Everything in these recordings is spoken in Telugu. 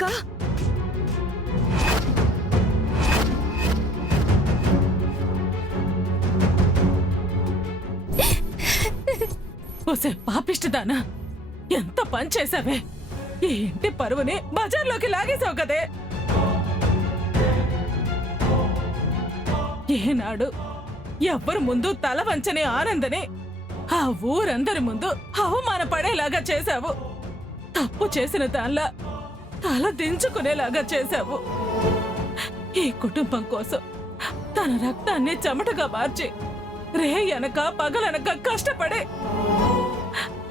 అక్క ఓసే పాపిష్టిదానా, ఎంత పని చేసావే! ఈ ఇంటి పరువుని బజార్లోకి లాగేసావు కదే. ఏనాడు ఎవ్వరు ముందు తల వంచని ఆనందని ఆ ఊరందరి ముందు అవమానపడేలాగా చేశావు. తప్పు చేసిన దానిలా తల దించుకునేలాగా చేశావు. ఈ కుటుంబం కోసం తన రక్తాన్ని చెమటగా మార్చి రే అనక పగలనక కష్టపడే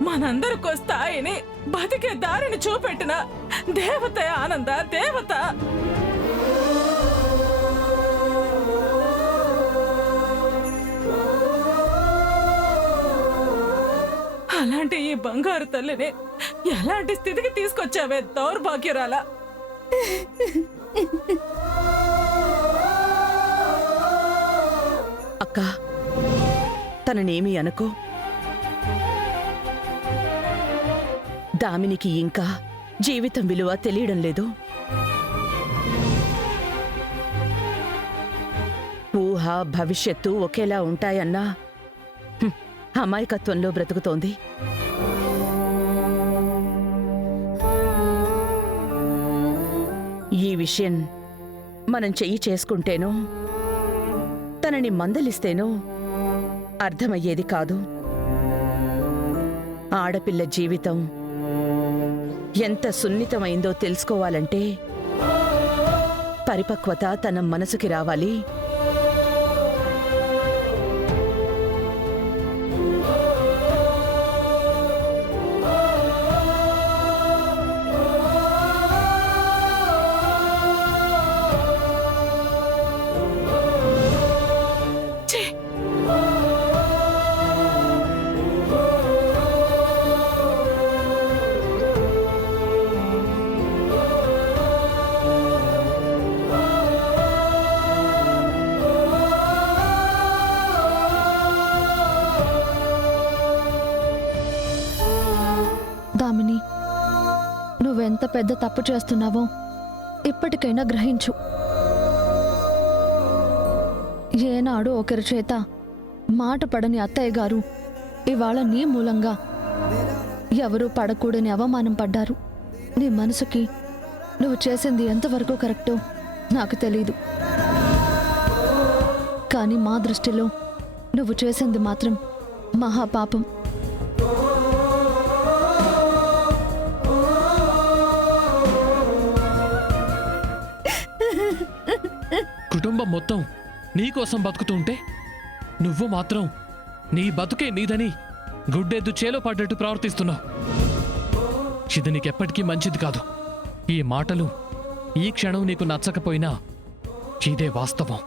మనందరికో స్థాయిని బతికే దారిని చూపెట్టిన దేవత ఆనంద, దేవత. అలాంటి ఈ బంగారు తల్లిని ఎలాంటి స్థితికి తీసుకొచ్చావే దౌర్భాగ్యురాలా! అక్క తననేమీ అనుకో. దామినికి ఇంకా జీవితం విలువ తెలియడం లేదు. ఊహ భవిష్యత్తు ఒకేలా ఉంటాయన్నా అమాయకత్వంలో బ్రతుకుతోంది. ఈ విషయం మనం చెయ్యి చేసుకుంటేనో తనని మందలిస్తేనో అర్థమయ్యేది కాదు. ఆడపిల్ల జీవితం ఎంత సున్నితమైందో తెలుసుకోవాలంటే పరిపక్వత తన మనసుకి రావాలి. దామిని, నువ్వెంత పెద్ద తప్పు చేస్తున్నావో ఇప్పటికైనా గ్రహించు. ఏనాడు ఒకరి చేత మాట పడని అత్తయ్య గారు ఇవాళ నీ మూలంగా ఎవరూ పడకూడని అవమానం పడ్డారు. నీ మనసుకి నువ్వు చేసింది ఎంతవరకు కరెక్టో నాకు తెలీదు, కానీ మా దృష్టిలో నువ్వు చేసింది మాత్రం మహాపాపం. కుటుంబం మొత్తం నీకోసం బతుకుతుంటే నువ్వు మాత్రం నీ బతుకే నీదని గుడ్డెద్దు చేలో పడ్డట్టు ప్రవర్తిస్తున్నావు. ఇది నీకెప్పటికీ మంచిది కాదు. ఈ మాటలు ఈ క్షణం నీకు నచ్చకపోయినా ఇదే వాస్తవం.